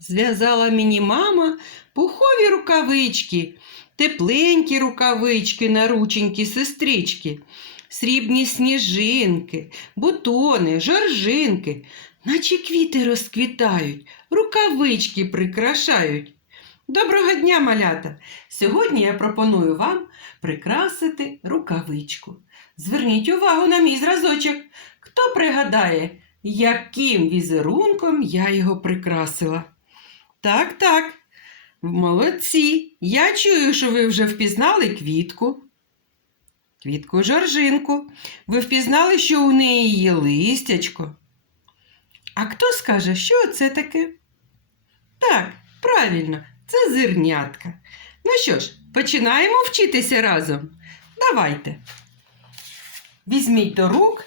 Зв'язала мені мама пухові рукавички, тепленькі рукавички на рученьки сестрички, срібні сніжинки, бутони, жоржинки, наче квіти розквітають, рукавички прикрашають. Доброго дня, малята! Сьогодні я пропоную вам прикрасити рукавичку. Зверніть увагу на мій зразочок. Хто пригадає, яким візерунком я його прикрасила? Так, так. Молодці. Я чую, що ви вже впізнали квітку. Квітку жоржинку. Ви впізнали, що у неї є листячко. А хто скаже, що це таке? Так, правильно, це зернятка. Ну що ж, починаємо вчитися разом. Давайте. Візьміть до рук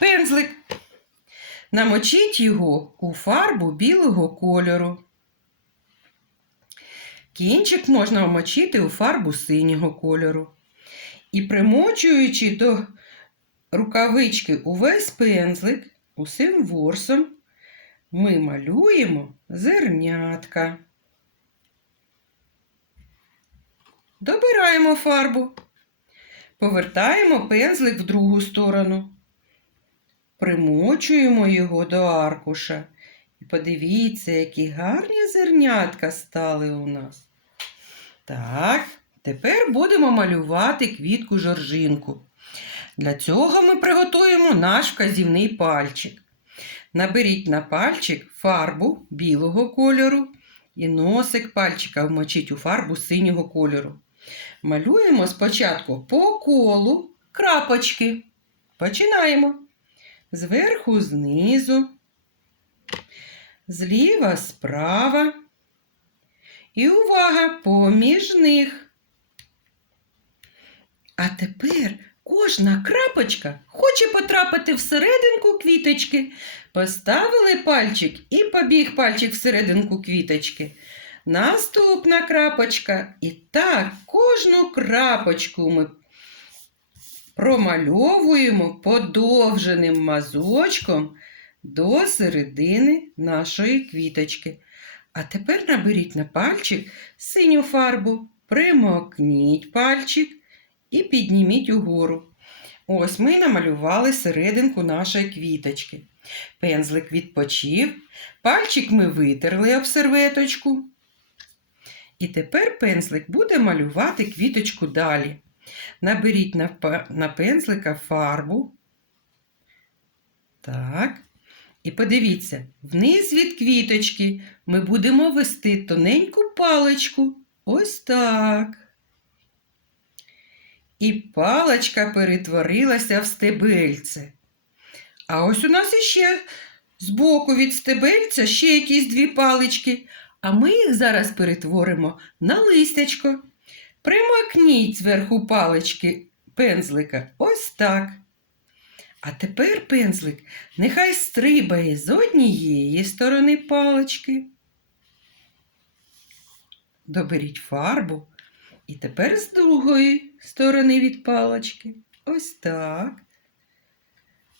пензлик. Намочіть його у фарбу білого кольору. Кінчик можна вмочити у фарбу синього кольору. І примочуючи до рукавички увесь пензлик усім ворсом, ми малюємо зернятка. Добираємо фарбу. Повертаємо пензлик в другу сторону. Примочуємо його до аркуша. Подивіться, які гарні зернятка стали у нас. Так, тепер будемо малювати квітку жоржинку. Для цього ми приготуємо наш вказівний пальчик. Наберіть на пальчик фарбу білого кольору і носик пальчика вмочіть у фарбу синього кольору. Малюємо спочатку по колу крапочки. Починаємо. Зверху знизу, зліва справа. І увага поміж них. А тепер кожна крапочка хоче потрапити всерединку квіточки. Поставили пальчик і побіг пальчик всерединку квіточки. Наступна крапочка. І так кожну крапочку ми промальовуємо подовженим мазочком до середини нашої квіточки. А тепер наберіть на пальчик синю фарбу, примокніть пальчик і підніміть угору. Ось ми намалювали серединку нашої квіточки. Пензлик відпочив, пальчик ми витерли об серветочку. І тепер пензлик буде малювати квіточку далі. Наберіть на, пензлика фарбу. Так. І подивіться, вниз від квіточки ми будемо вести тоненьку паличку. Ось так. І паличка перетворилася в стебельце. А ось у нас іще збоку від стебельця ще якісь дві палички, а ми їх зараз перетворимо на листячко. Примакніть зверху палички пензлика. Ось так. А тепер пензлик нехай стрибає з однієї сторони палички. Доберіть фарбу. І тепер з другої сторони від палички. Ось так.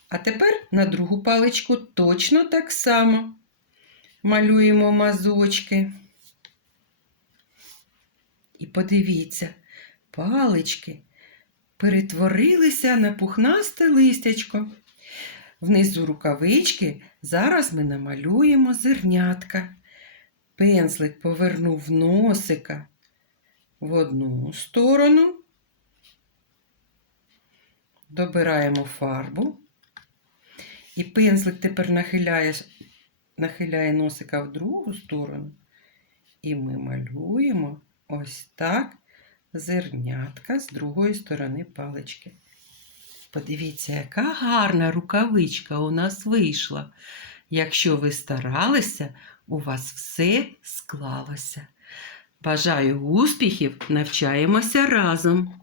А тепер на другу паличку точно так само малюємо мазочки. І подивіться, палички перетворилися на пухнасте листячко. Внизу рукавички зараз ми намалюємо зернятка. Пензлик повернув носика в одну сторону. Добираємо фарбу. І пензлик тепер нахиляє, нахиляє носика в другу сторону. І ми малюємо ось так зернятка з другої сторони палички. Подивіться, яка гарна рукавичка у нас вийшла. Якщо ви старалися, у вас все склалося. Бажаю успіхів, навчаємося разом.